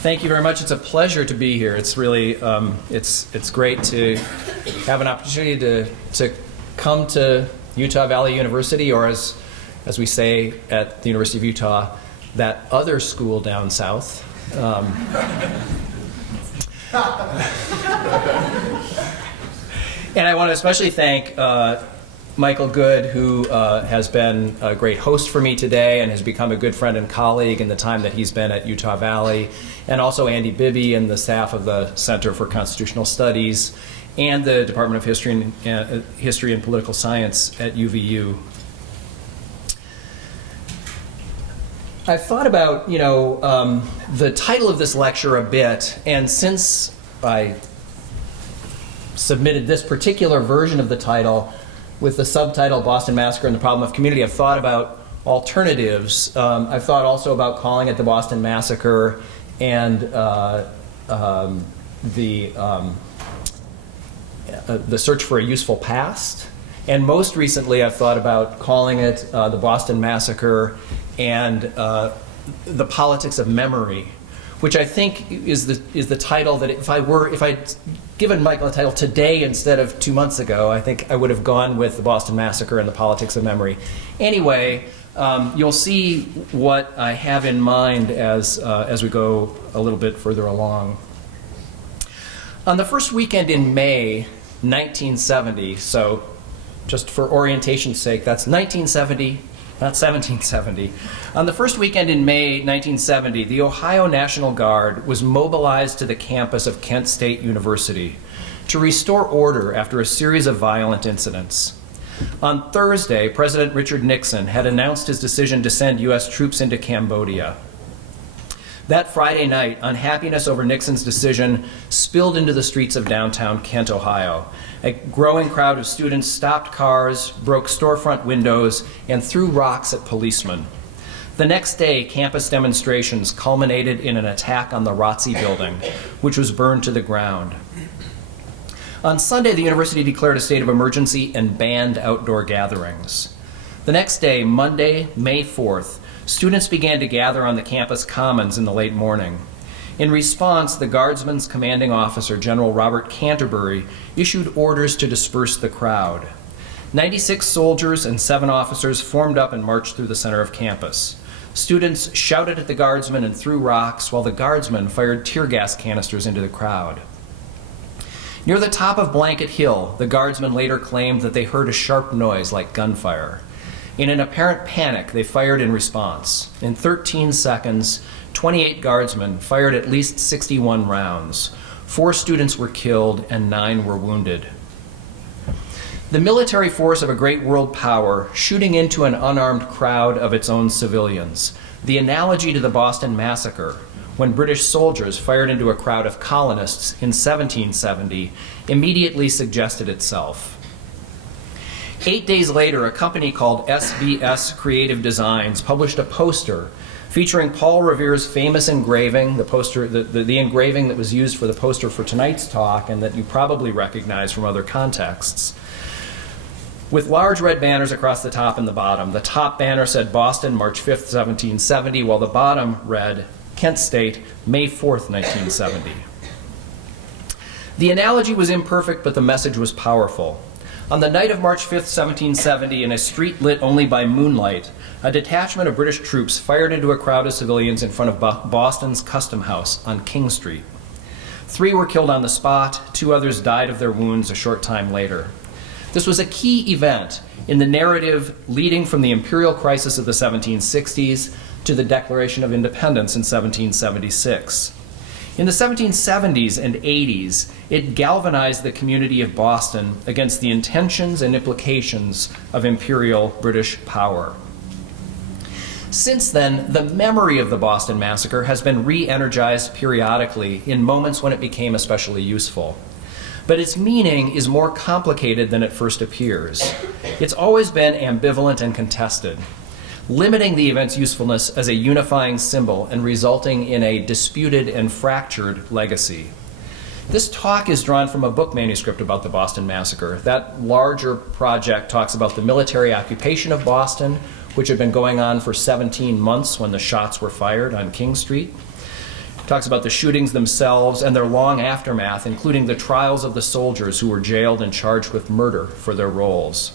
Thank you very much. It's a pleasure to be here. It's really, it's great to have an opportunity to come to Utah Valley University, or as we say at the University of Utah, that other school down south. And I want to especially thank Michael Good, who has been a great host for me today and has become a good friend and colleague in the time that he's been at Utah Valley, and also Andy Bibby and the staff of the Center for Constitutional Studies and the Department of History and Political Science at UVU. I've thought about, the title of this lecture a bit, and since I submitted this particular version of the title with the subtitle Boston Massacre and the Problem of Community, I've thought about alternatives. I've thought also about calling it the Boston Massacre and the search for a useful past. And most recently, I've thought about calling it the Boston Massacre and the Politics of Memory, which I think is the title that if I'd given Michael a title today instead of 2 months ago, I think I would have gone with the Boston Massacre and the Politics of Memory. Anyway, you'll see what I have in mind as we go a little bit further along. On the first weekend in May 1970, so just for orientation's sake, that's 1970, not 1770. On the first weekend in May 1970, the Ohio National Guard was mobilized to the campus of Kent State University to restore order after a series of violent incidents. On Thursday, President Richard Nixon had announced his decision to send U.S. troops into Cambodia. That Friday night, unhappiness over Nixon's decision spilled into the streets of downtown Kent, Ohio. A growing crowd of students stopped cars, broke storefront windows, and threw rocks at policemen. The next day, campus demonstrations culminated in an attack on the ROTC building, which was burned to the ground. On Sunday, the university declared a state of emergency and banned outdoor gatherings. The next day, Monday, May 4th, students began to gather on the campus commons in the late morning. In response, the Guardsman's commanding officer, General Robert Canterbury, issued orders to disperse the crowd. 96 soldiers and 7 officers formed up and marched through the center of campus. Students shouted at the Guardsmen and threw rocks, while the Guardsmen fired tear gas canisters into the crowd. Near the top of Blanket Hill, the Guardsmen later claimed that they heard a sharp noise like gunfire. In an apparent panic, they fired in response. In 13 seconds, 28 Guardsmen fired at least 61 rounds. 4 students were killed and 9 were wounded. The military force of a great world power shooting into an unarmed crowd of its own civilians. The analogy to the Boston Massacre, when British soldiers fired into a crowd of colonists in 1770, immediately suggested itself. 8 days later, a company called SBS Creative Designs published a poster featuring Paul Revere's famous engraving, the engraving that was used for the poster for tonight's talk and that you probably recognize from other contexts, with large red banners across the top and the bottom. The top banner said Boston, March 5th, 1770, while the bottom read Kent State, May 4th, 1970. The analogy was imperfect, but the message was powerful. On the night of March 5th, 1770, in a street lit only by moonlight, a detachment of British troops fired into a crowd of civilians in front of Boston's Custom House on King Street. 3 were killed on the spot, 2 others died of their wounds a short time later. This was a key event in the narrative leading from the imperial crisis of the 1760s to the Declaration of Independence in 1776. In the 1770s and 80s, it galvanized the community of Boston against the intentions and implications of imperial British power. Since then, the memory of the Boston Massacre has been re-energized periodically in moments when it became especially useful. But its meaning is more complicated than it first appears. It's always been ambivalent and contested, limiting the event's usefulness as a unifying symbol and resulting in a disputed and fractured legacy. This talk is drawn from a book manuscript about the Boston Massacre. That larger project talks about the military occupation of Boston, which had been going on for 17 months when the shots were fired on King Street. talks about the shootings themselves and their long aftermath, including the trials of the soldiers who were jailed and charged with murder for their roles.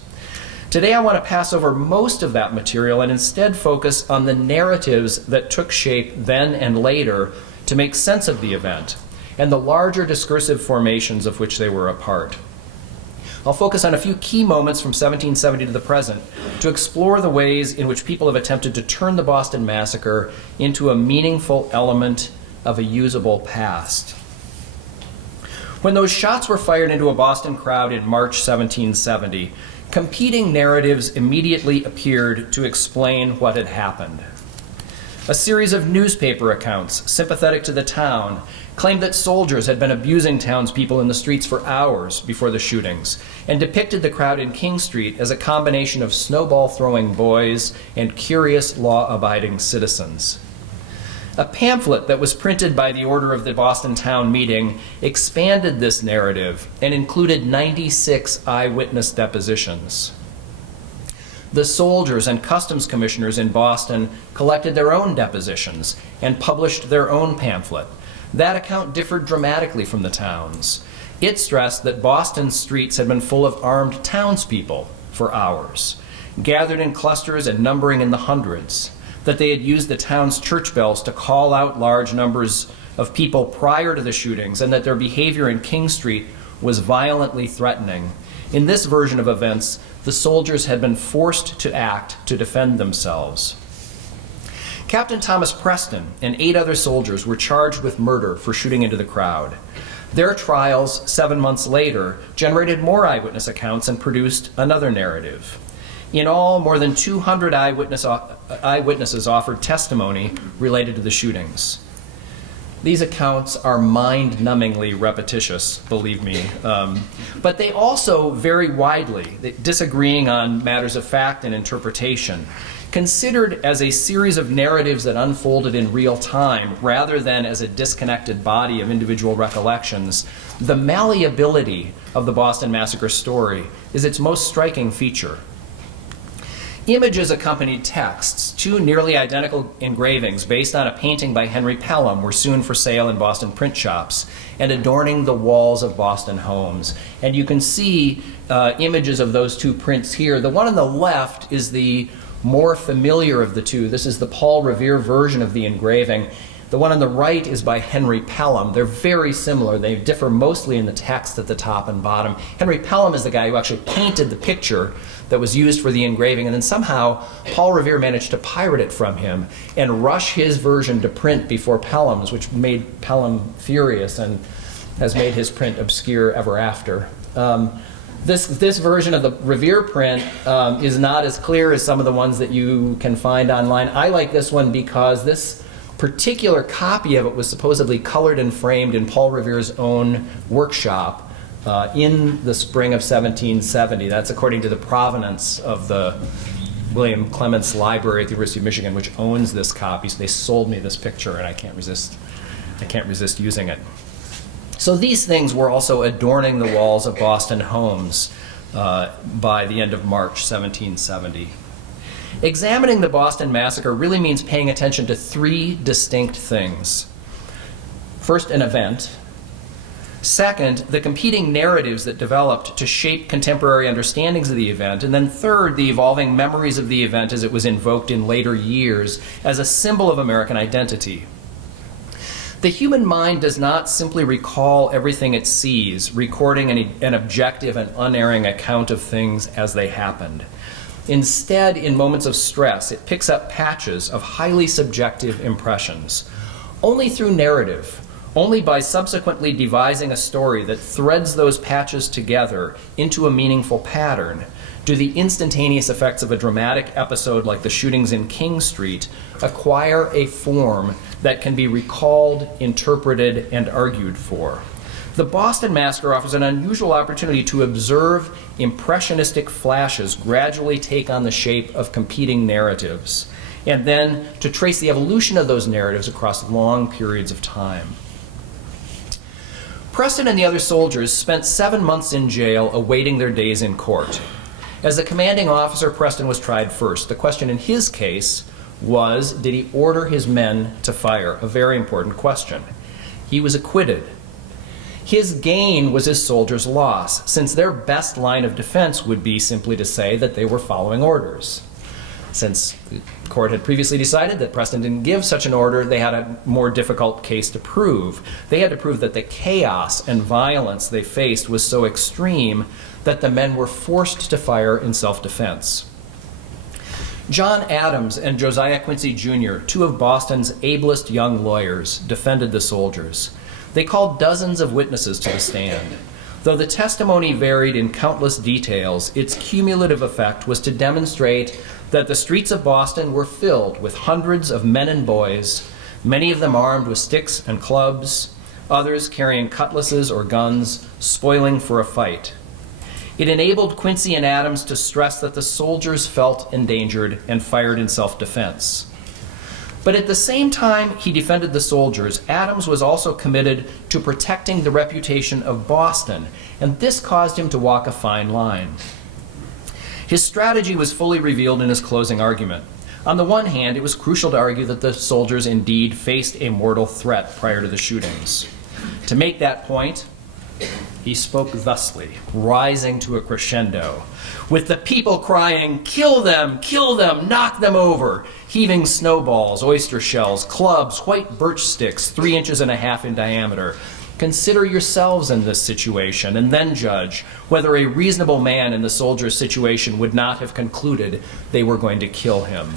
Today I want to pass over most of that material and instead focus on the narratives that took shape then and later to make sense of the event, and the larger discursive formations of which they were a part. I'll focus on a few key moments from 1770 to the present to explore the ways in which people have attempted to turn the Boston Massacre into a meaningful element of a usable past. When those shots were fired into a Boston crowd in March 1770, competing narratives immediately appeared to explain what had happened. A series of newspaper accounts, sympathetic to the town, claimed that soldiers had been abusing townspeople in the streets for hours before the shootings, and depicted the crowd in King Street as a combination of snowball-throwing boys and curious, law-abiding citizens. A pamphlet that was printed by the order of the Boston Town Meeting expanded this narrative and included 96 eyewitness depositions. The soldiers and customs commissioners in Boston collected their own depositions and published their own pamphlet. That account differed dramatically from the town's. It stressed that Boston's streets had been full of armed townspeople for hours, gathered in clusters and numbering in the hundreds, that they had used the town's church bells to call out large numbers of people prior to the shootings, and that their behavior in King Street was violently threatening. In this version of events, the soldiers had been forced to act to defend themselves. Captain Thomas Preston and 8 other soldiers were charged with murder for shooting into the crowd. Their trials, 7 months later, generated more eyewitness accounts and produced another narrative. In all, more than 200 eyewitnesses offered testimony related to the shootings. These accounts are mind-numbingly repetitious, believe me, but they also vary widely, disagreeing on matters of fact and interpretation. Considered as a series of narratives that unfolded in real time rather than as a disconnected body of individual recollections, the malleability of the Boston Massacre story is its most striking feature. Images accompanied texts. 2 nearly identical engravings based on a painting by Henry Pelham were soon for sale in Boston print shops and adorning the walls of Boston homes. And you can see images of those 2 prints here. The one on the left is the more familiar of the 2. This is the Paul Revere version of the engraving. The one on the right is by Henry Pelham. They're very similar. They differ mostly in the text at the top and bottom. Henry Pelham is the guy who actually painted the picture that was used for the engraving, and then somehow Paul Revere managed to pirate it from him and rush his version to print before Pelham's, which made Pelham furious and has made his print obscure ever after. This version of the Revere print is not as clear as some of the ones that you can find online. I like this one because this particular copy of it was supposedly colored and framed in Paul Revere's own workshop in the spring of 1770. That's according to the provenance of the William Clements Library at the University of Michigan, which owns this copy. So they sold me this picture, and I can't resist using it. So these things were also adorning the walls of Boston homes by the end of March 1770. Examining the Boston Massacre really means paying attention to 3 distinct things. First, an event. Second, the competing narratives that developed to shape contemporary understandings of the event. And then third, the evolving memories of the event as it was invoked in later years as a symbol of American identity. The human mind does not simply recall everything it sees, recording an objective and unerring account of things as they happened. Instead, in moments of stress, it picks up patches of highly subjective impressions. Only through narrative, only by subsequently devising a story that threads those patches together into a meaningful pattern, do the instantaneous effects of a dramatic episode like the shootings in King Street acquire a form that can be recalled, interpreted, and argued for. The Boston Massacre offers an unusual opportunity to observe impressionistic flashes gradually take on the shape of competing narratives, and then to trace the evolution of those narratives across long periods of time. Preston and the other soldiers spent 7 months in jail awaiting their days in court. As the commanding officer, Preston was tried first. The question in his case was, did he order his men to fire? A very important question. He was acquitted. His gain was his soldiers' loss, since their best line of defense would be simply to say that they were following orders. Since the court had previously decided that Preston didn't give such an order, they had a more difficult case to prove. They had to prove that the chaos and violence they faced was so extreme that the men were forced to fire in self-defense. John Adams and Josiah Quincy Jr., two of Boston's ablest young lawyers, defended the soldiers. They called dozens of witnesses to the stand. Though the testimony varied in countless details, its cumulative effect was to demonstrate that the streets of Boston were filled with hundreds of men and boys, many of them armed with sticks and clubs, others carrying cutlasses or guns, spoiling for a fight. It enabled Quincy and Adams to stress that the soldiers felt endangered and fired in self-defense. But at the same time he defended the soldiers, Adams was also committed to protecting the reputation of Boston, and this caused him to walk a fine line. His strategy was fully revealed in his closing argument. On the one hand, it was crucial to argue that the soldiers indeed faced a mortal threat prior to the shootings. To make that point, he spoke thusly, rising to a crescendo, with the people crying, kill them, knock them over," heaving snowballs, oyster shells, clubs, white birch sticks, 3.5 inches in diameter. "Consider yourselves in this situation, and then judge whether a reasonable man in the soldier's situation would not have concluded they were going to kill him.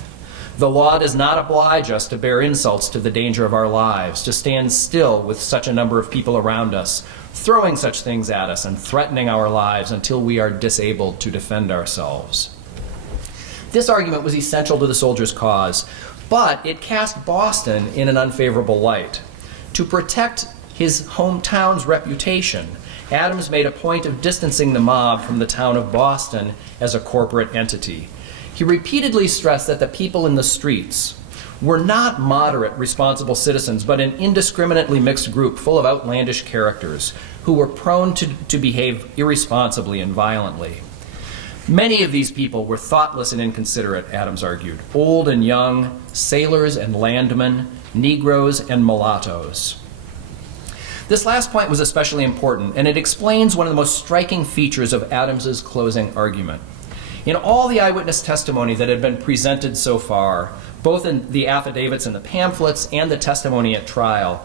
The law does not oblige us to bear insults to the danger of our lives, to stand still with such a number of people around us, throwing such things at us and threatening our lives until we are disabled to defend ourselves." This argument was essential to the soldiers' cause, but it cast Boston in an unfavorable light. To protect his hometown's reputation, Adams made a point of distancing the mob from the town of Boston as a corporate entity. He repeatedly stressed that the people in the streets were not moderate, responsible citizens, but an indiscriminately mixed group full of outlandish characters who were prone to behave irresponsibly and violently. Many of these people were thoughtless and inconsiderate, Adams argued, old and young, sailors and landmen, Negroes and mulattoes. This last point was especially important, and it explains one of the most striking features of Adams's closing argument. In all the eyewitness testimony that had been presented so far, both in the affidavits and the pamphlets and the testimony at trial,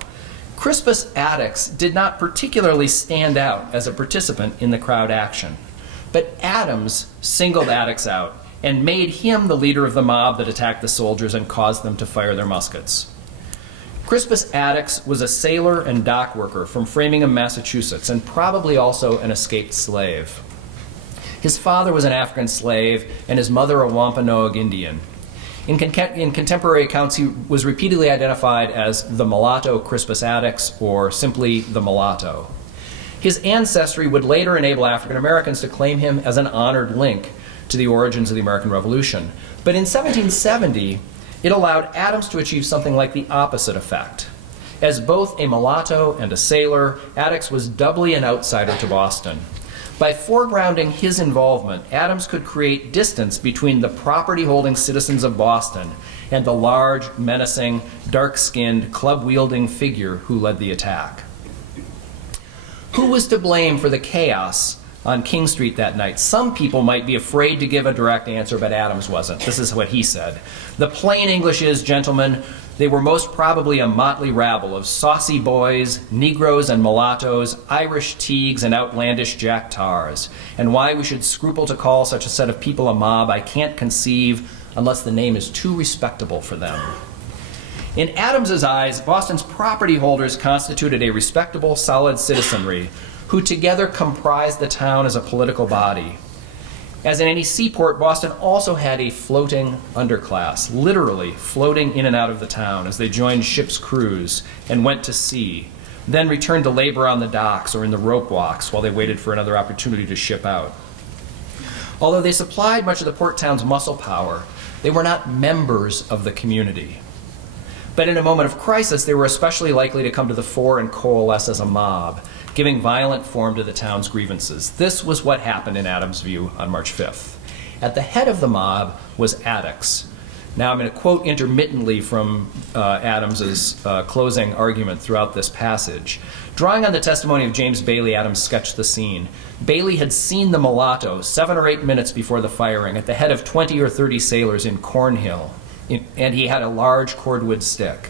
Crispus Attucks did not particularly stand out as a participant in the crowd action. But Adams singled Attucks out and made him the leader of the mob that attacked the soldiers and caused them to fire their muskets. Crispus Attucks was a sailor and dock worker from Framingham, Massachusetts, and probably also an escaped slave. His father was an African slave and his mother a Wampanoag Indian. In contemporary accounts, he was repeatedly identified as the mulatto Crispus Attucks, or simply the mulatto. His ancestry would later enable African Americans to claim him as an honored link to the origins of the American Revolution. But in 1770, it allowed Adams to achieve something like the opposite effect. As both a mulatto and a sailor, Attucks was doubly an outsider to Boston. By foregrounding his involvement, Adams could create distance between the property-holding citizens of Boston and the large, menacing, dark-skinned, club-wielding figure who led the attack. Who was to blame for the chaos on King Street that night? Some people might be afraid to give a direct answer, but Adams wasn't. This is what he said. "The plain English is, gentlemen, they were most probably a motley rabble of saucy boys, Negroes and mulattoes, Irish teagues and outlandish jack tars. And why we should scruple to call such a set of people a mob, I can't conceive unless the name is too respectable for them." In Adams's eyes, Boston's property holders constituted a respectable, solid citizenry who together comprised the town as a political body. As in any seaport, Boston also had a floating underclass, literally floating in and out of the town as they joined ships' crews and went to sea, then returned to labor on the docks or in the rope walks while they waited for another opportunity to ship out. Although they supplied much of the port town's muscle power, they were not members of the community. But in a moment of crisis, they were especially likely to come to the fore and coalesce as a mob, giving violent form to the town's grievances. This was what happened in Adams' view on March 5th. At the head of the mob was Attucks. Now I'm going to quote intermittently from Adams's closing argument throughout this passage. Drawing on the testimony of James Bailey, Adams sketched the scene. Bailey had seen the mulatto 7 or 8 minutes before the firing at the head of 20 or 30 sailors in Cornhill, and he had a large cordwood stick.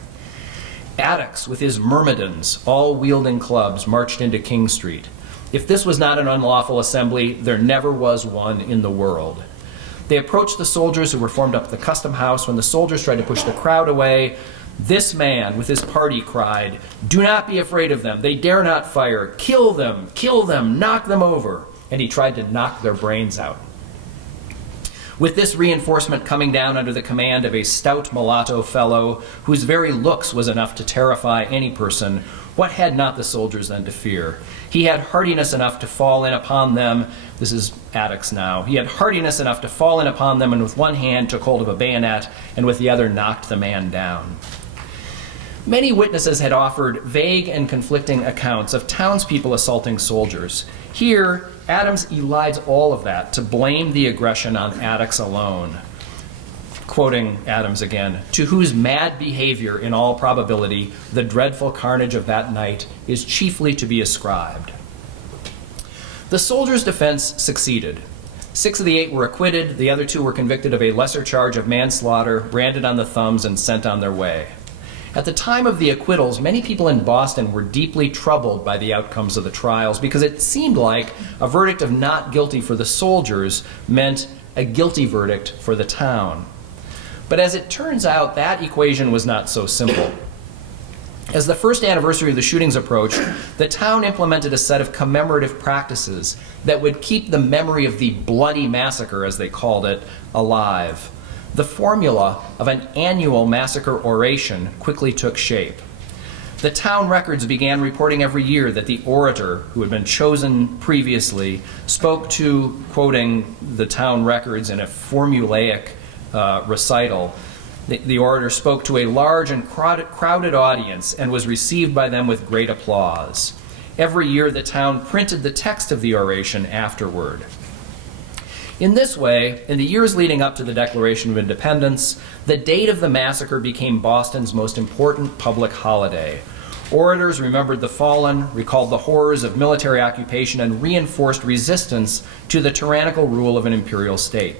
Attucks, with his myrmidons, all wielding clubs, marched into King Street. If this was not an unlawful assembly, there never was one in the world. They approached the soldiers who were formed up at the custom house. When the soldiers tried to push the crowd away, this man with his party cried, "Do not be afraid of them. They dare not fire. Kill them, knock them over." And he tried to knock their brains out. With this reinforcement coming down under the command of a stout mulatto fellow whose very looks was enough to terrify any person, what had not the soldiers then to fear? He had hardiness enough to fall in upon them. This is Attucks now. He had hardiness enough to fall in upon them, and with one hand took hold of a bayonet, and with the other knocked the man down. Many witnesses had offered vague and conflicting accounts of townspeople assaulting soldiers. Here, Adams elides all of that to blame the aggression on Attucks alone. Quoting Adams again, "To whose mad behavior, in all probability, the dreadful carnage of that night is chiefly to be ascribed." The soldiers' defense succeeded. 6 of the 8 were acquitted. The other 2 were convicted of a lesser charge of manslaughter, branded on the thumbs, and sent on their way. At the time of the acquittals, many people in Boston were deeply troubled by the outcomes of the trials because it seemed like a verdict of not guilty for the soldiers meant a guilty verdict for the town. But as it turns out, that equation was not so simple. As the first anniversary of the shootings approached, the town implemented a set of commemorative practices that would keep the memory of the bloody massacre, as they called it, alive. The formula of an annual massacre oration quickly took shape. The town records began reporting every year that the orator, who had been chosen previously, spoke to, quoting the town records in a formulaic recital, the orator spoke to a large and crowded audience and was received by them with great applause. Every year the town printed the text of the oration afterward. In this way, in the years leading up to the Declaration of Independence, the date of the massacre became Boston's most important public holiday. Orators remembered the fallen, recalled the horrors of military occupation, and reinforced resistance to the tyrannical rule of an imperial state.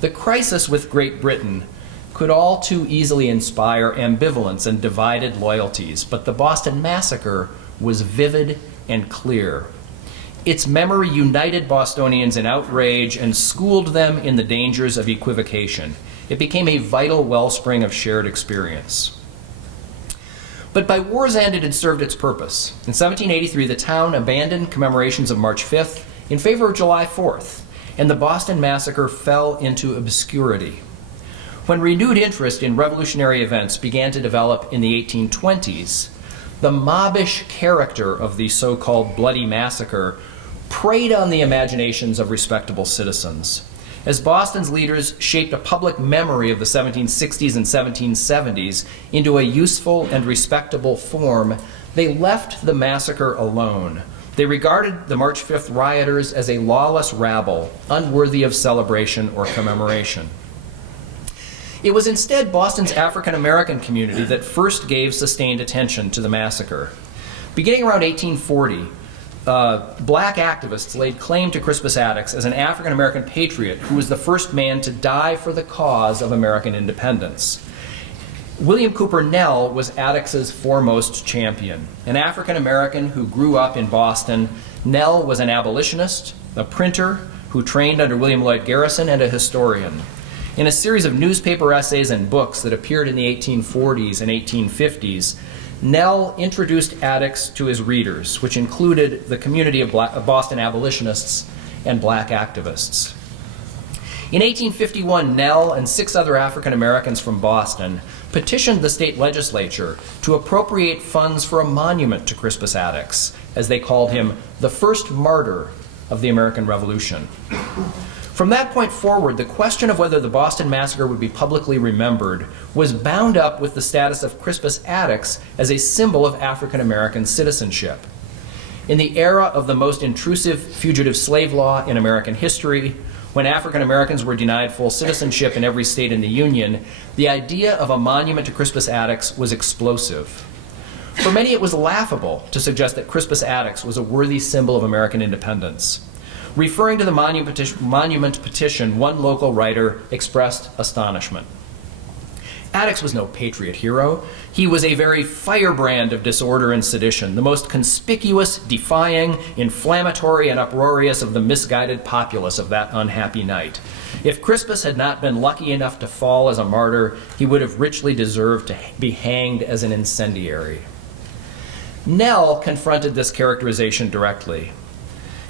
The crisis with Great Britain could all too easily inspire ambivalence and divided loyalties, but the Boston Massacre was vivid and clear. Its memory united Bostonians in outrage and schooled them in the dangers of equivocation. It became a vital wellspring of shared experience. But by war's end, it had served its purpose. In 1783, the town abandoned commemorations of March 5th in favor of July 4th, and the Boston Massacre fell into obscurity. When renewed interest in revolutionary events began to develop in the 1820s, the mobbish character of the so-called Bloody Massacre preyed on the imaginations of respectable citizens. As Boston's leaders shaped a public memory of the 1760s and 1770s into a useful and respectable form, they left the massacre alone. They regarded the March 5th rioters as a lawless rabble, unworthy of celebration or commemoration. It was instead Boston's African American community that first gave sustained attention to the massacre. Beginning around 1840, black activists laid claim to Crispus Attucks as an African American patriot who was the first man to die for the cause of American independence. William Cooper Nell was Attucks's foremost champion. An African American who grew up in Boston, Nell was an abolitionist, a printer who trained under William Lloyd Garrison, and a historian. In a series of newspaper essays and books that appeared in the 1840s and 1850s, Nell introduced Attucks to his readers, which included the community of Boston abolitionists and black activists. In 1851, Nell and 6 other African Americans from Boston petitioned the state legislature to appropriate funds for a monument to Crispus Attucks, as they called him the first martyr of the American Revolution. From that point forward, the question of whether the Boston Massacre would be publicly remembered was bound up with the status of Crispus Attucks as a symbol of African American citizenship. In the era of the most intrusive fugitive slave law in American history, When African Americans were denied full citizenship in every state in the Union, the idea of a monument to Crispus Attucks was explosive. For many, it was laughable to suggest that Crispus Attucks was a worthy symbol of American independence. Referring to the monument petition, one local writer expressed astonishment. Attucks was no patriot hero. He was a very firebrand of disorder and sedition, the most conspicuous, defying, inflammatory, and uproarious of the misguided populace of that unhappy night. If Crispus had not been lucky enough to fall as a martyr, he would have richly deserved to be hanged as an incendiary. Nell confronted this characterization directly.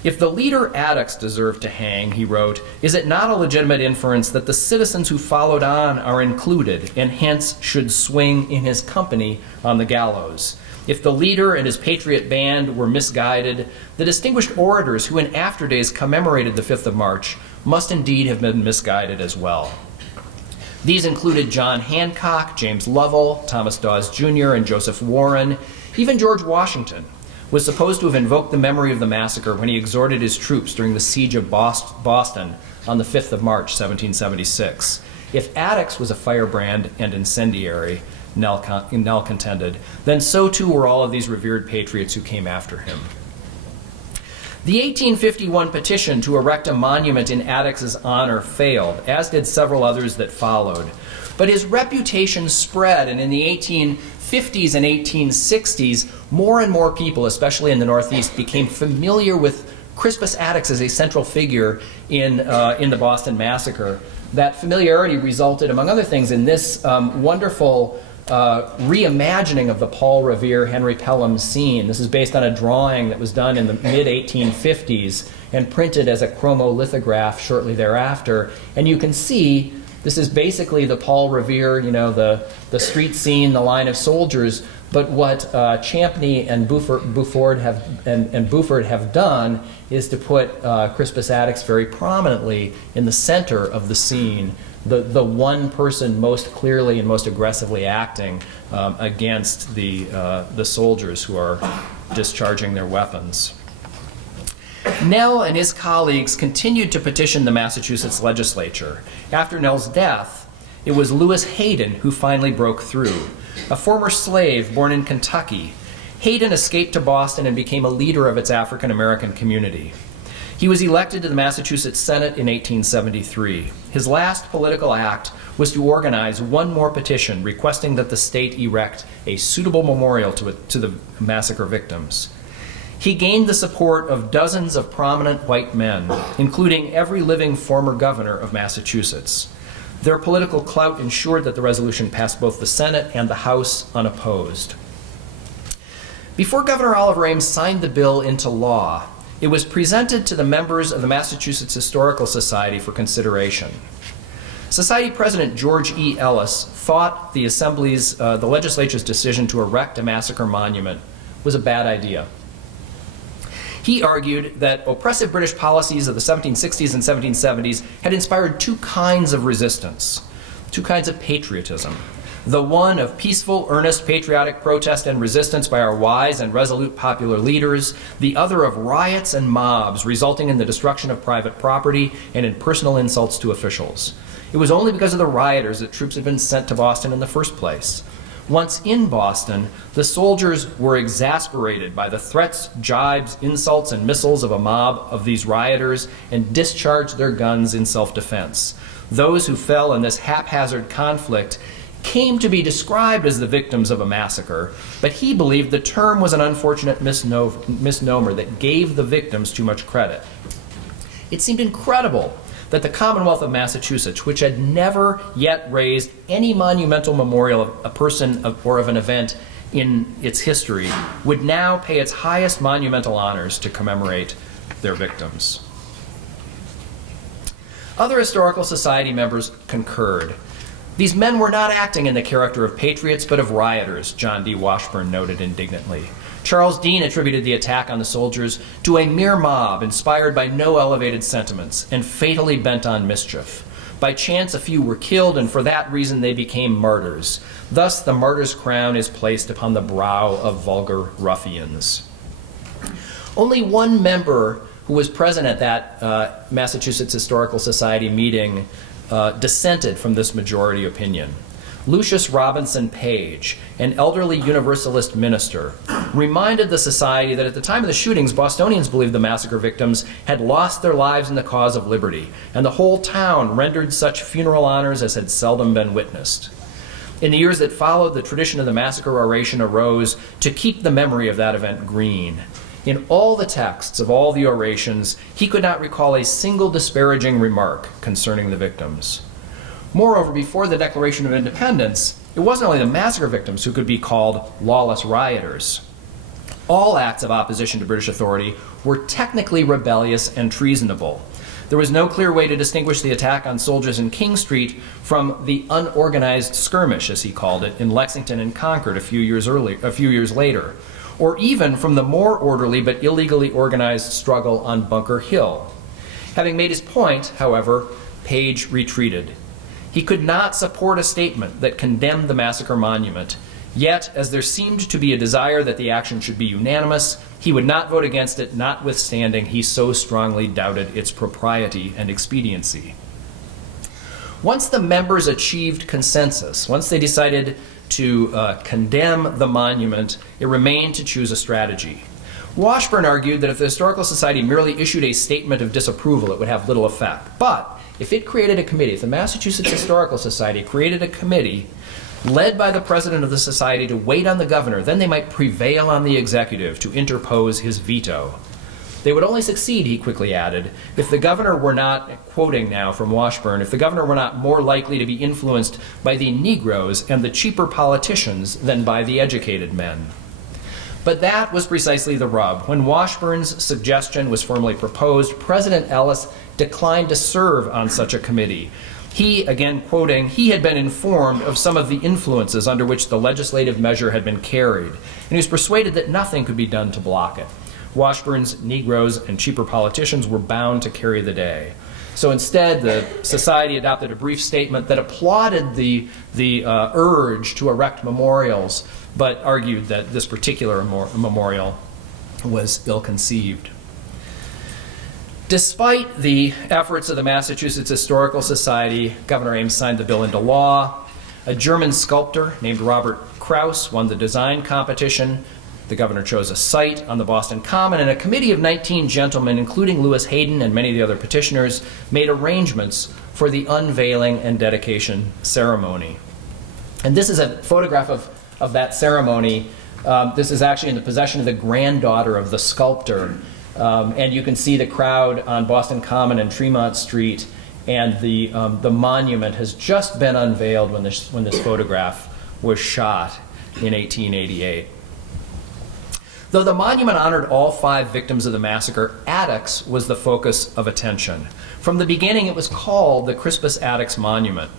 If the leader Attucks deserved to hang, he wrote, is it not a legitimate inference that the citizens who followed on are included, and hence should swing in his company on the gallows? If the leader and his patriot band were misguided, the distinguished orators who in after days commemorated the 5th of March must indeed have been misguided as well. These included John Hancock, James Lovell, Thomas Dawes Jr., and Joseph Warren. Even George Washington was supposed to have invoked the memory of the massacre when he exhorted his troops during the siege of Boston on the 5th of March, 1776. If Attucks was a firebrand and incendiary, Nell contended, then so too were all of these revered patriots who came after him. The 1851 petition to erect a monument in Attucks' honor failed, as did several others that followed. But his reputation spread, and in the 1850s and 1860s, more and more people, especially in the Northeast, became familiar with Crispus Attucks as a central figure in the Boston Massacre. That familiarity resulted, among other things, in this wonderful reimagining of the Paul Revere, Henry Pelham scene. This is based on a drawing that was done in the mid-1850s and printed as a chromolithograph shortly thereafter. And you can see this is basically the Paul Revere, the street scene, the line of soldiers. But what Champney and Buford have done is to put Crispus Attucks very prominently in the center of the scene, the one person most clearly and most aggressively acting against the soldiers who are discharging their weapons. Nell and his colleagues continued to petition the Massachusetts legislature. After Nell's death, it was Lewis Hayden who finally broke through. A former slave born in Kentucky, Hayden escaped to Boston and became a leader of its African American community. He was elected to the Massachusetts Senate in 1873. His last political act was to organize one more petition requesting that the state erect a suitable memorial to the massacre victims. He gained the support of dozens of prominent white men, including every living former governor of Massachusetts. Their political clout ensured that the resolution passed both the Senate and the House unopposed. Before Governor Oliver Ames signed the bill into law, it was presented to the members of the Massachusetts Historical Society for consideration. Society President George E. Ellis thought the legislature's decision to erect a massacre monument was a bad idea. He argued that oppressive British policies of the 1760s and 1770s had inspired two kinds of resistance, two kinds of patriotism. The one of peaceful, earnest, patriotic protest and resistance by our wise and resolute popular leaders, the other of riots and mobs resulting in the destruction of private property and in personal insults to officials. It was only because of the rioters that troops had been sent to Boston in the first place. Once in Boston, the soldiers were exasperated by the threats, jibes, insults, and missiles of a mob of these rioters and discharged their guns in self-defense. Those who fell in this haphazard conflict came to be described as the victims of a massacre, but he believed the term was an unfortunate misnomer that gave the victims too much credit. It seemed incredible that the Commonwealth of Massachusetts, which had never yet raised any monumental memorial of a person or of an event in its history, would now pay its highest monumental honors to commemorate their victims. Other historical society members concurred. These men were not acting in the character of patriots, but of rioters, John D. Washburn noted indignantly. Charles Dean attributed the attack on the soldiers to a mere mob inspired by no elevated sentiments and fatally bent on mischief. By chance, a few were killed, and for that reason they became martyrs. Thus, the martyr's crown is placed upon the brow of vulgar ruffians. Only one member who was present at that Massachusetts Historical Society meeting, dissented from this majority opinion. Lucius Robinson Page, an elderly Universalist minister, reminded the society that at the time of the shootings, Bostonians believed the massacre victims had lost their lives in the cause of liberty, and the whole town rendered such funeral honors as had seldom been witnessed. In the years that followed, the tradition of the massacre oration arose to keep the memory of that event green. In all the texts of all the orations, he could not recall a single disparaging remark concerning the victims. Moreover, before the Declaration of Independence, it wasn't only the massacre victims who could be called lawless rioters. All acts of opposition to British authority were technically rebellious and treasonable. There was no clear way to distinguish the attack on soldiers in King Street from the unorganized skirmish, as he called it, in Lexington and Concord a few years later, or even from the more orderly but illegally organized struggle on Bunker Hill. Having made his point, however, Page retreated. He could not support a statement that condemned the massacre monument, yet, as there seemed to be a desire that the action should be unanimous, he would not vote against it, notwithstanding he so strongly doubted its propriety and expediency. Once the members achieved consensus, once they decided to condemn the monument, it remained to choose a strategy. Washburn argued that if the Historical Society merely issued a statement of disapproval, it would have little effect. But if it created a committee, if the Massachusetts Historical Society created a committee led by the president of the society to wait on the governor, then they might prevail on the executive to interpose his veto. They would only succeed, he quickly added, if the governor were not, quoting now from Washburn, if the governor were not more likely to be influenced by the Negroes and the cheaper politicians than by the educated men. But that was precisely the rub. When Washburn's suggestion was formally proposed, President Ellis declined to serve on such a committee. He, again quoting, he had been informed of some of the influences under which the legislative measure had been carried, and he was persuaded that nothing could be done to block it. Washburn's Negroes and cheaper politicians were bound to carry the day. So instead, the society adopted a brief statement that applauded the urge to erect memorials, but argued that this particular memorial was ill-conceived. Despite the efforts of the Massachusetts Historical Society, Governor Ames signed the bill into law. A German sculptor named Robert Krauss won the design competition. The governor chose a site on the Boston Common, and a committee of 19 gentlemen, including Lewis Hayden and many of the other petitioners, made arrangements for the unveiling and dedication ceremony. And this is a photograph of that ceremony. This is actually in the possession of the granddaughter of the sculptor. And you can see the crowd on Boston Common and Tremont Street, and the monument has just been unveiled when this photograph was shot in 1888. Though the monument honored all 5 victims of the massacre, Attucks was the focus of attention. From the beginning, it was called the Crispus Attucks Monument.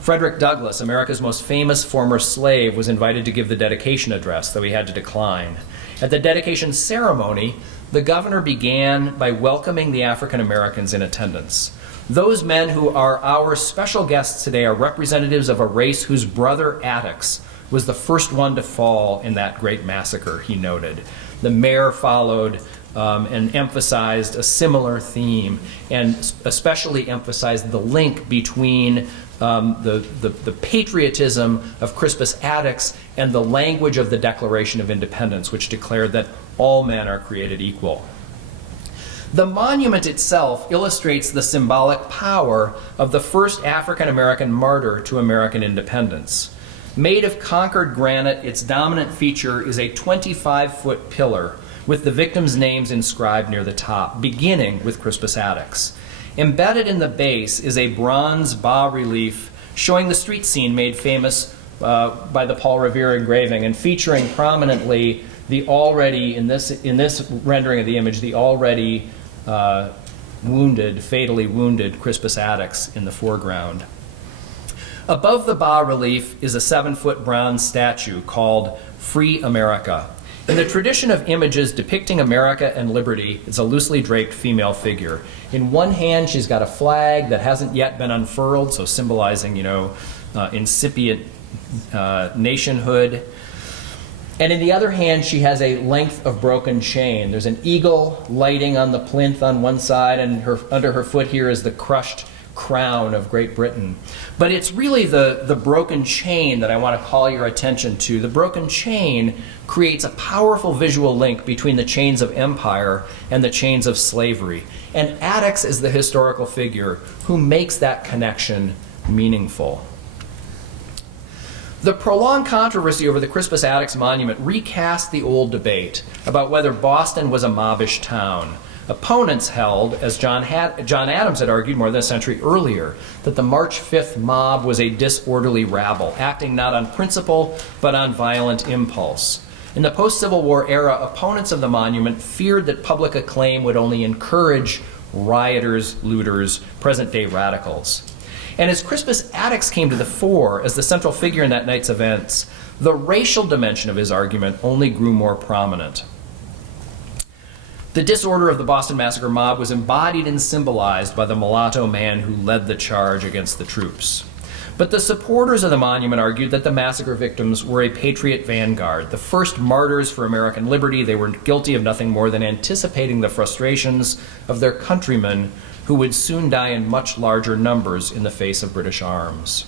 Frederick Douglass, America's most famous former slave, was invited to give the dedication address, though he had to decline. At the dedication ceremony, the governor began by welcoming the African Americans in attendance. Those men who are our special guests today are representatives of a race whose brother Attucks was the first one to fall in that great massacre, he noted. The mayor followed and emphasized a similar theme, and especially emphasized the link between the patriotism of Crispus Attucks and the language of the Declaration of Independence, which declared that all men are created equal. The monument itself illustrates the symbolic power of the first African-American martyr to American independence. Made of Concord granite, its dominant feature is a 25-foot pillar with the victims' names inscribed near the top, beginning with Crispus Attucks. Embedded in the base is a bronze bas-relief showing the street scene made famous by the Paul Revere engraving, and featuring prominently the already, in this rendering of the image, the already fatally wounded Crispus Attucks in the foreground. Above the bas-relief is a 7-foot bronze statue called Free America. In the tradition of images depicting America and liberty, it's a loosely draped female figure. In one hand, she's got a flag that hasn't yet been unfurled, so symbolizing, incipient nationhood. And in the other hand, she has a length of broken chain. There's an eagle lighting on the plinth on one side, and under her foot here is the crushed crown of Great Britain. But it's really the broken chain that I want to call your attention to. The broken chain creates a powerful visual link between the chains of empire and the chains of slavery. And Attucks is the historical figure who makes that connection meaningful. The prolonged controversy over the Crispus Attucks monument recast the old debate about whether Boston was a mobbish town. Opponents held, as John Adams had argued more than a century earlier, that the March 5th mob was a disorderly rabble, acting not on principle, but on violent impulse. In the post-Civil War era, opponents of the monument feared that public acclaim would only encourage rioters, looters, present-day radicals. And as Crispus Attucks came to the fore as the central figure in that night's events, the racial dimension of his argument only grew more prominent. The disorder of the Boston Massacre mob was embodied and symbolized by the mulatto man who led the charge against the troops. But the supporters of the monument argued that the massacre victims were a patriot vanguard, the first martyrs for American liberty. They were guilty of nothing more than anticipating the frustrations of their countrymen who would soon die in much larger numbers in the face of British arms.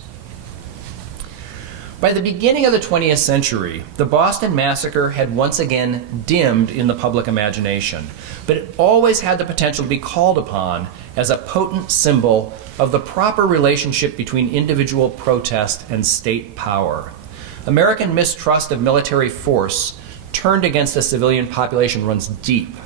By the beginning of the 20th century, the Boston Massacre had once again dimmed in the public imagination, but it always had the potential to be called upon as a potent symbol of the proper relationship between individual protest and state power. American mistrust of military force turned against a civilian population runs deep,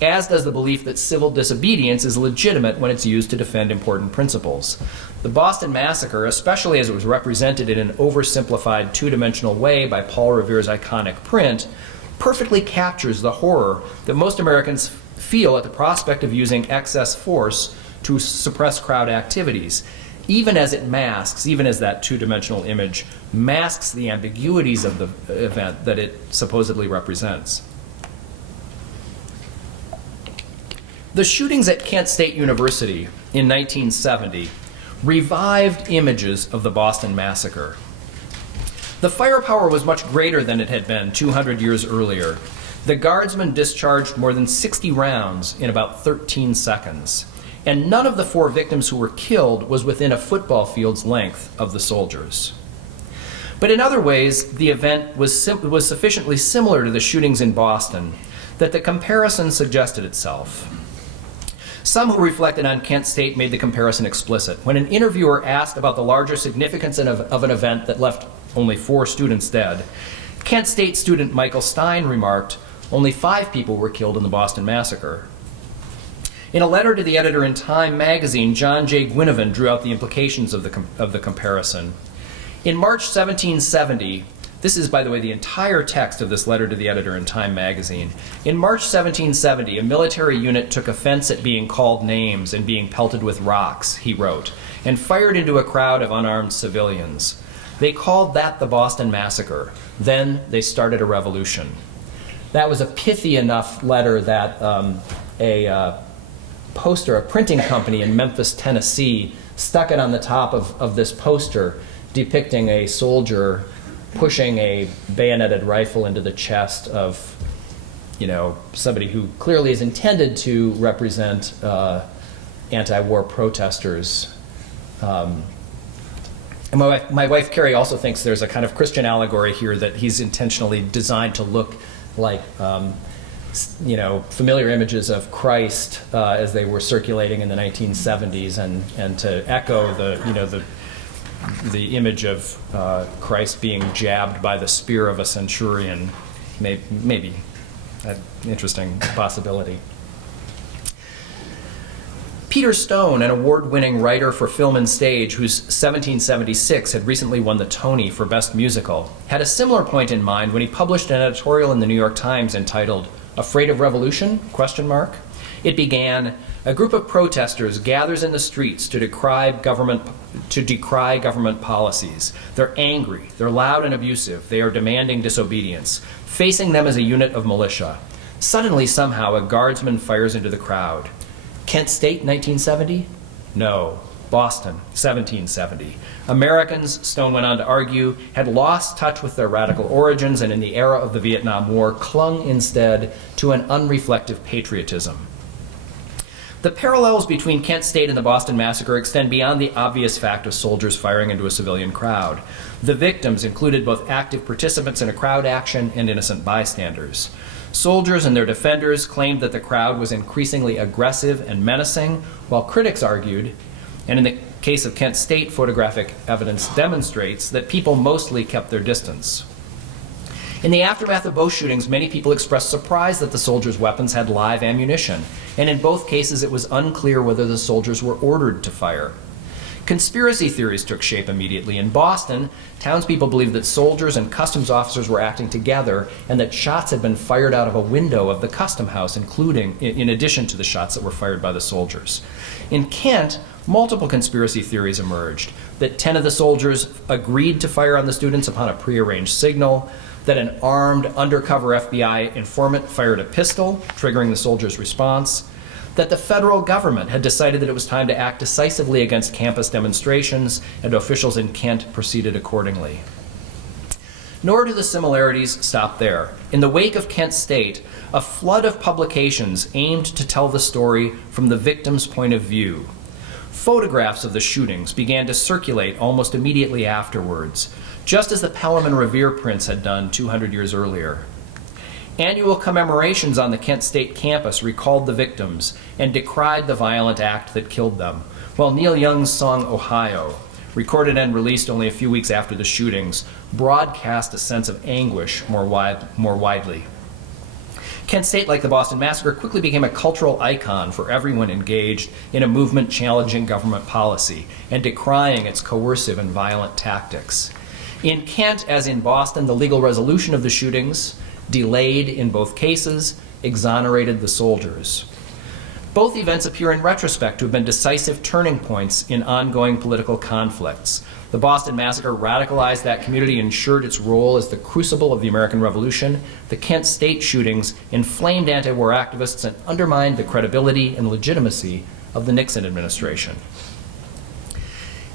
as does the belief that civil disobedience is legitimate when it's used to defend important principles. The Boston Massacre, especially as it was represented in an oversimplified two-dimensional way by Paul Revere's iconic print, perfectly captures the horror that most Americans feel at the prospect of using excess force to suppress crowd activities, even as it masks, even as that two-dimensional image masks the ambiguities of the event that it supposedly represents. The shootings at Kent State University in 1970 revived images of the Boston Massacre. The firepower was much greater than it had been 200 years earlier. The guardsmen discharged more than 60 rounds in about 13 seconds, and none of the 4 victims who were killed was within a football field's length of the soldiers. But in other ways, the event was sufficiently similar to the shootings in Boston that the comparison suggested itself. Some who reflected on Kent State made the comparison explicit. When an interviewer asked about the larger significance of an event that left only 4 students dead, Kent State student Michael Stein remarked, "Only 5 people were killed in the Boston Massacre." In a letter to the editor in Time magazine, John J. Guinevere drew out the implications of the comparison. In March 1770, this is, by the way, the entire text of this letter to the editor in Time magazine. In March 1770, a military unit took offense at being called names and being pelted with rocks, he wrote, and fired into a crowd of unarmed civilians. They called that the Boston Massacre. Then they started a revolution. That was a pithy enough letter that a printing company in Memphis, Tennessee, stuck it on the top of this poster depicting a soldier pushing a bayoneted rifle into the chest of, somebody who clearly is intended to represent anti-war protesters. And my wife Carrie also thinks there's a kind of Christian allegory here that he's intentionally designed to look like, familiar images of Christ as they were circulating in the 1970s, and to echo the image of Christ being jabbed by the spear of a centurion, maybe an interesting possibility. Peter Stone, an award-winning writer for film and stage whose 1776 had recently won the Tony for Best Musical, had a similar point in mind when he published an editorial in the New York Times entitled, "Afraid of Revolution?" It began, "A group of protesters gathers in the streets to decry government policies. They're angry, they're loud and abusive, they are demanding disobedience. Facing them is a unit of militia. Suddenly, somehow, a guardsman fires into the crowd. Kent State, 1970? No. Boston, 1770. Americans, Stone went on to argue, had lost touch with their radical origins and in the era of the Vietnam War clung instead to an unreflective patriotism. The parallels between Kent State and the Boston Massacre extend beyond the obvious fact of soldiers firing into a civilian crowd. The victims included both active participants in a crowd action and innocent bystanders. Soldiers and their defenders claimed that the crowd was increasingly aggressive and menacing, while critics argued, and in the case of Kent State, photographic evidence demonstrates, that people mostly kept their distance. In the aftermath of both shootings, many people expressed surprise that the soldiers' weapons had live ammunition, and in both cases it was unclear whether the soldiers were ordered to fire. Conspiracy theories took shape immediately. In Boston, townspeople believed that soldiers and customs officers were acting together and that shots had been fired out of a window of the custom house, in addition to the shots that were fired by the soldiers. In Kent, multiple conspiracy theories emerged, that 10 of the soldiers agreed to fire on the students upon a prearranged signal, that an armed undercover FBI informant fired a pistol, triggering the soldiers' response, that the federal government had decided that it was time to act decisively against campus demonstrations, and officials in Kent proceeded accordingly. Nor do the similarities stop there. In the wake of Kent State, a flood of publications aimed to tell the story from the victim's point of view. Photographs of the shootings began to circulate almost immediately afterwards, just as the Pelham and Revere prints had done 200 years earlier. Annual commemorations on the Kent State campus recalled the victims and decried the violent act that killed them, while Neil Young's song Ohio, recorded and released only a few weeks after the shootings, broadcast a sense of anguish more widely. Kent State, like the Boston Massacre, quickly became a cultural icon for everyone engaged in a movement challenging government policy and decrying its coercive and violent tactics. In Kent, as in Boston, the legal resolution of the shootings, delayed in both cases, exonerated the soldiers. Both events appear in retrospect to have been decisive turning points in ongoing political conflicts. The Boston Massacre radicalized that community and ensured its role as the crucible of the American Revolution. The Kent State shootings inflamed anti-war activists and undermined the credibility and legitimacy of the Nixon administration.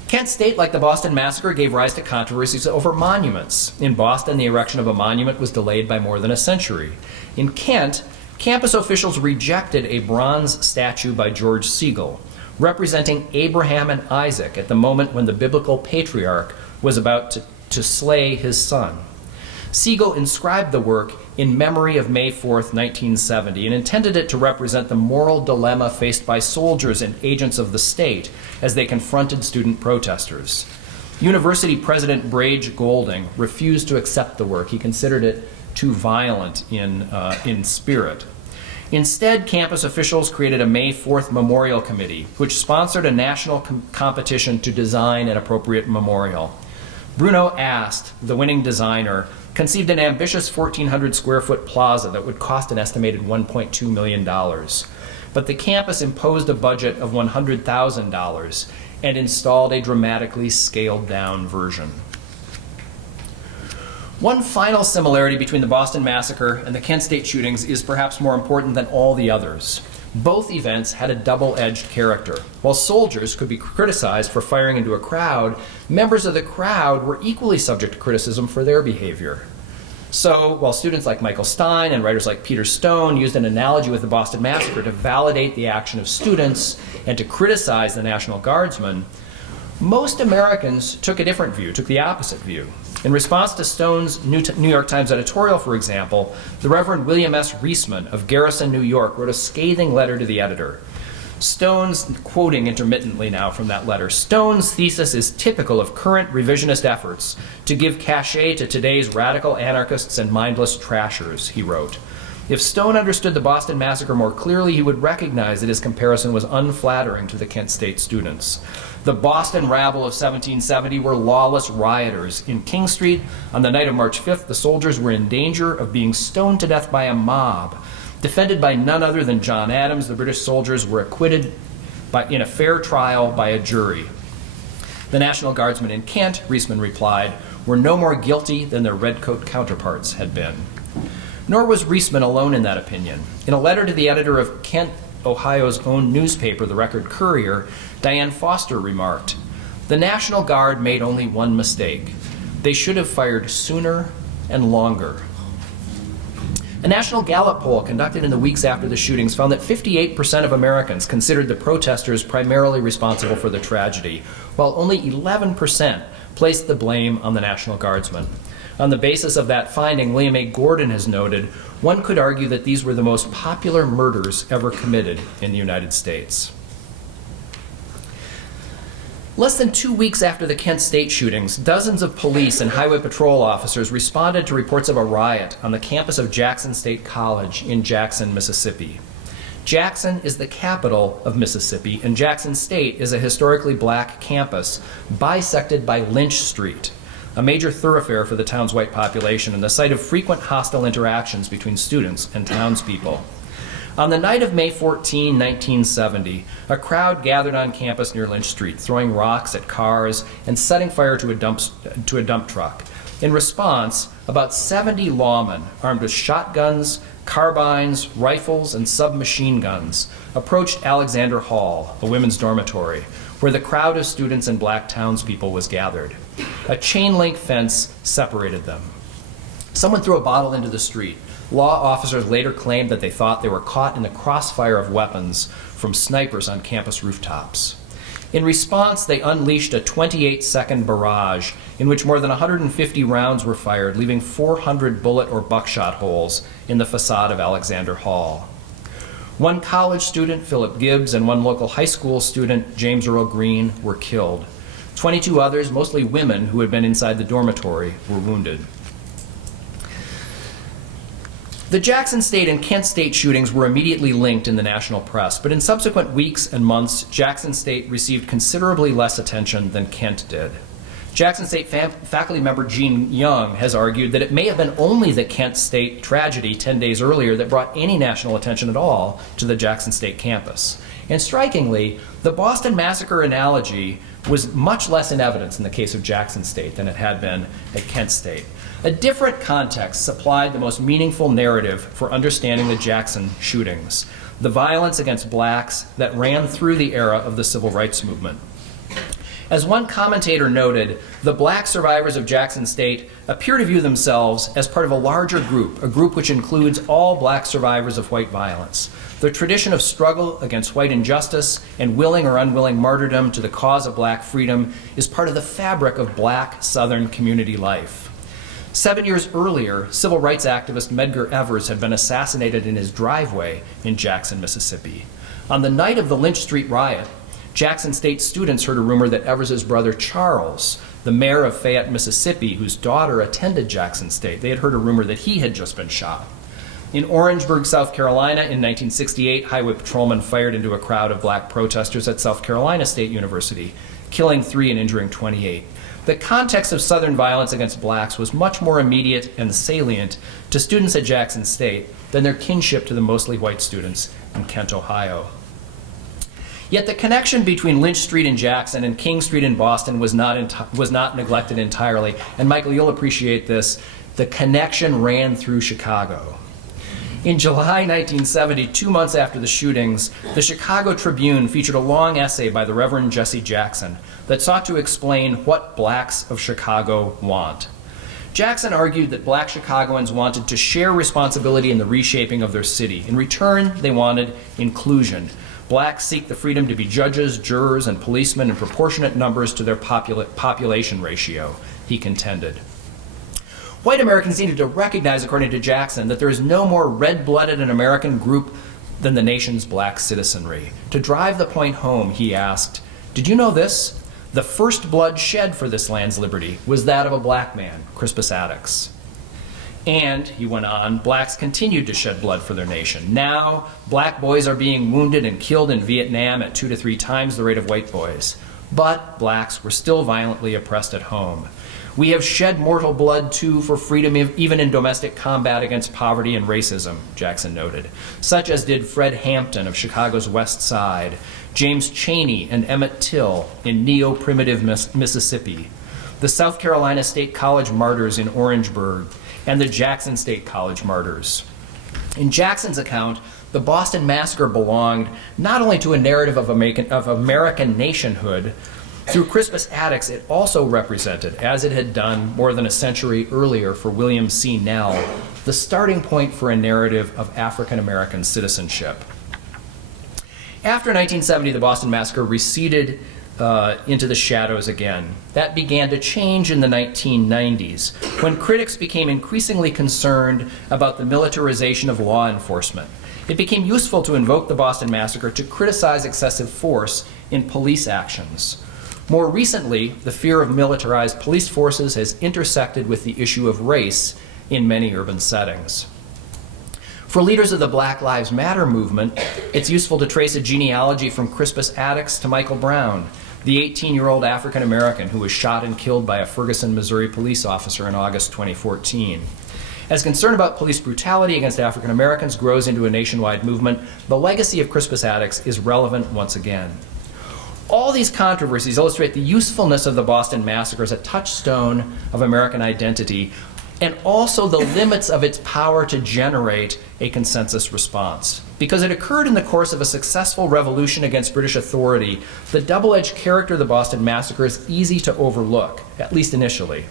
Kent State, like the Boston Massacre, gave rise to controversies over monuments. In Boston, the erection of a monument was delayed by more than a century. In Kent, campus officials rejected a bronze statue by George Siegel, representing Abraham and Isaac at the moment when the biblical patriarch was about to slay his son. Siegel inscribed the work in memory of May 4th, 1970, and intended it to represent the moral dilemma faced by soldiers and agents of the state as they confronted student protesters. University President Brage Golding refused to accept the work. He considered it too violent in spirit. Instead, campus officials created a May 4th Memorial Committee, which sponsored a national competition to design an appropriate memorial. Bruno Ast, the winning designer, conceived an ambitious 1,400 square foot plaza that would cost an estimated $1.2 million. But the campus imposed a budget of $100,000 and installed a dramatically scaled down version. One final similarity between the Boston Massacre and the Kent State shootings is perhaps more important than all the others. Both events had a double-edged character. While soldiers could be criticized for firing into a crowd, members of the crowd were equally subject to criticism for their behavior. So, while students like Michael Stein and writers like Peter Stone used an analogy with the Boston Massacre to validate the action of students and to criticize the National Guardsmen, most Americans took a different view, took the opposite view. In response to Stone's New York Times editorial, for example, the Reverend William S. Reisman of Garrison, New York, wrote a scathing letter to the editor. Stone's, quoting intermittently now from that letter, Stone's thesis is typical of current revisionist efforts to give cachet to today's radical anarchists and mindless trashers, he wrote. If Stone understood the Boston Massacre more clearly, he would recognize that his comparison was unflattering to the Kent State students. The Boston Rabble of 1770 were lawless rioters. In King Street, on the night of March 5th, the soldiers were in danger of being stoned to death by a mob. Defended by none other than John Adams, the British soldiers were acquitted in a fair trial by a jury. The National Guardsmen in Kent, Reisman replied, were no more guilty than their redcoat counterparts had been. Nor was Reisman alone in that opinion. In a letter to the editor of Ohio's own newspaper, the Record Courier, Diane Foster remarked, "The National Guard made only one mistake. They should have fired sooner and longer." A national Gallup poll conducted in the weeks after the shootings found that 58% of Americans considered the protesters primarily responsible for the tragedy, while only 11% placed the blame on the National Guardsmen. On the basis of that finding, William A. Gordon has noted, one could argue that these were the most popular murders ever committed in the United States. Less than 2 weeks after the Kent State shootings, dozens of police and highway patrol officers responded to reports of a riot on the campus of Jackson State College in Jackson, Mississippi. Jackson is the capital of Mississippi, and Jackson State is a historically black campus bisected by Lynch Street, a major thoroughfare for the town's white population and the site of frequent hostile interactions between students and townspeople. On the night of May 14, 1970, a crowd gathered on campus near Lynch Street, throwing rocks at cars and setting fire to a dump truck. In response, about 70 lawmen, armed with shotguns, carbines, rifles, and submachine guns, approached Alexander Hall, a women's dormitory, where the crowd of students and black townspeople was gathered. A chain-link fence separated them. Someone threw a bottle into the street. Law officers later claimed that they thought they were caught in the crossfire of weapons from snipers on campus rooftops. In response, they unleashed a 28-second barrage in which more than 150 rounds were fired, leaving 400 bullet or buckshot holes in the facade of Alexander Hall. One college student, Philip Gibbs, and one local high school student, James Earl Green, were killed. 22 others, mostly women who had been inside the dormitory, were wounded. The Jackson State and Kent State shootings were immediately linked in the national press, but in subsequent weeks and months, Jackson State received considerably less attention than Kent did. Jackson State faculty member Gene Young has argued that it may have been only the Kent State tragedy 10 days earlier that brought any national attention at all to the Jackson State campus. And strikingly, the Boston Massacre analogy was much less in evidence in the case of Jackson State than it had been at Kent State. A different context supplied the most meaningful narrative for understanding the Jackson shootings, the violence against blacks that ran through the era of the civil rights movement. As one commentator noted, the black survivors of Jackson State appear to view themselves as part of a larger group, a group which includes all black survivors of white violence. The tradition of struggle against white injustice and willing or unwilling martyrdom to the cause of black freedom is part of the fabric of black Southern community life. 7 years earlier, civil rights activist Medgar Evers had been assassinated in his driveway in Jackson, Mississippi. On the night of the Lynch Street riot, Jackson State students heard a rumor that Evers' brother Charles, the mayor of Fayette, Mississippi, whose daughter attended Jackson State, they had heard a rumor that he had just been shot. In Orangeburg, South Carolina, in 1968, highway patrolmen fired into a crowd of black protesters at South Carolina State University, killing 3 and injuring 28. The context of Southern violence against blacks was much more immediate and salient to students at Jackson State than their kinship to the mostly white students in Kent, Ohio. Yet the connection between Lynch Street in Jackson and King Street in Boston was not neglected entirely. And Michael, you'll appreciate this. The connection ran through Chicago. In July 1970, 2 months after the shootings, the Chicago Tribune featured a long essay by the Reverend Jesse Jackson that sought to explain what blacks of Chicago want. Jackson argued that black Chicagoans wanted to share responsibility in the reshaping of their city. In return, they wanted inclusion. Blacks seek the freedom to be judges, jurors, and policemen in proportionate numbers to their population ratio, he contended. White Americans needed to recognize, according to Jackson, that there is no more red-blooded an American group than the nation's black citizenry. To drive the point home, he asked, "Did you know this? The first blood shed for this land's liberty was that of a black man, Crispus Attucks." And, he went on, blacks continued to shed blood for their nation. Now, black boys are being wounded and killed in Vietnam at 2 to 3 times the rate of white boys. But blacks were still violently oppressed at home. We have shed mortal blood, too, for freedom, even in domestic combat against poverty and racism, Jackson noted, such as did Fred Hampton of Chicago's West Side, James Chaney and Emmett Till in neo-primitive Mississippi, the South Carolina State College Martyrs in Orangeburg, and the Jackson State College Martyrs. In Jackson's account, the Boston Massacre belonged not only to a narrative of American nationhood. Through Crispus Attucks, it also represented, as it had done more than a century earlier for William C. Nell, the starting point for a narrative of African American citizenship. After 1970, the Boston Massacre receded into the shadows again. That began to change in the 1990s, when critics became increasingly concerned about the militarization of law enforcement. It became useful to invoke the Boston Massacre to criticize excessive force in police actions. More recently, the fear of militarized police forces has intersected with the issue of race in many urban settings. For leaders of the Black Lives Matter movement, it's useful to trace a genealogy from Crispus Attucks to Michael Brown, the 18-year-old African American who was shot and killed by a Ferguson, Missouri police officer in August 2014. As concern about police brutality against African Americans grows into a nationwide movement, the legacy of Crispus Attucks is relevant once again. All these controversies illustrate the usefulness of the Boston Massacre as a touchstone of American identity, and also the limits of its power to generate a consensus response. Because it occurred in the course of a successful revolution against British authority, the double-edged character of the Boston Massacre is easy to overlook, at least initially.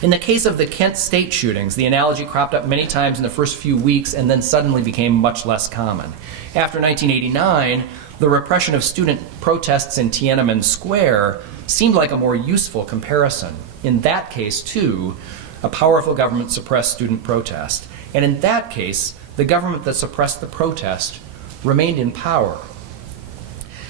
In the case of the Kent state shootings, the analogy cropped up many times in the first few weeks and then suddenly became much less common. After 1989, the repression of student protests in Tiananmen Square seemed like a more useful comparison. In that case, too, a powerful government suppressed student protest. And in that case, the government that suppressed the protest remained in power.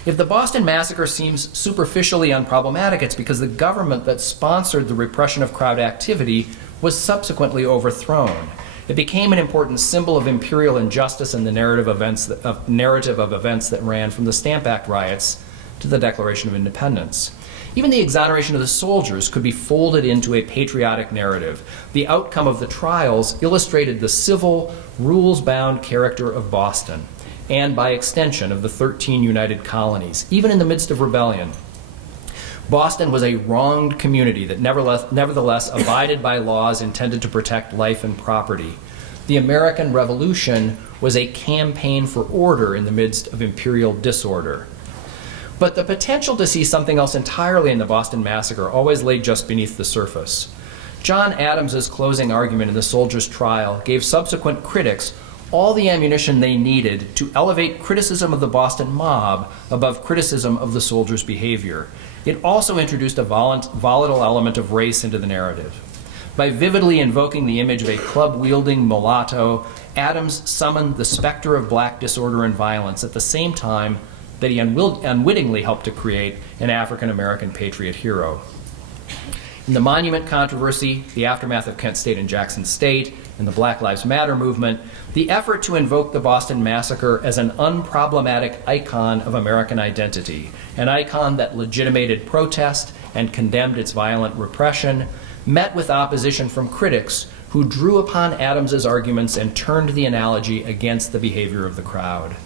If the Boston Massacre seems superficially unproblematic, it's because the government that sponsored the repression of crowd activity was subsequently overthrown. It became an important symbol of imperial injustice in the narrative of events that ran from the Stamp Act riots to the Declaration of Independence. Even the exoneration of the soldiers could be folded into a patriotic narrative. The outcome of the trials illustrated the civil, rules-bound character of Boston, and by extension of the 13 united colonies, even in the midst of rebellion. Boston was a wronged community that nevertheless abided by laws intended to protect life and property. The American Revolution was a campaign for order in the midst of imperial disorder. But the potential to see something else entirely in the Boston Massacre always lay just beneath the surface. John Adams's closing argument in the soldiers' trial gave subsequent critics all the ammunition they needed to elevate criticism of the Boston mob above criticism of the soldiers' behavior. It also introduced a volatile element of race into the narrative. By vividly invoking the image of a club-wielding mulatto, Adams summoned the specter of black disorder and violence at the same time that he unwittingly helped to create an African-American patriot hero. In the Monument controversy, the aftermath of Kent State and Jackson State, and the Black Lives Matter movement, the effort to invoke the Boston Massacre as an unproblematic icon of American identity, an icon that legitimated protest and condemned its violent repression, met with opposition from critics who drew upon Adams's arguments and turned the analogy against the behavior of the crowd.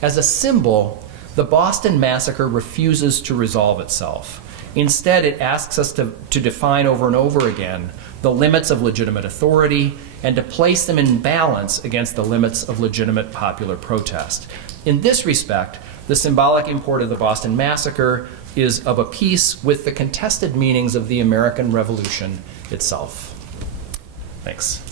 As a symbol, the Boston Massacre refuses to resolve itself. Instead, it asks us to define over and over again the limits of legitimate authority and to place them in balance against the limits of legitimate popular protest. In this respect, the symbolic import of the Boston Massacre is of a piece with the contested meanings of the American Revolution itself. Thanks.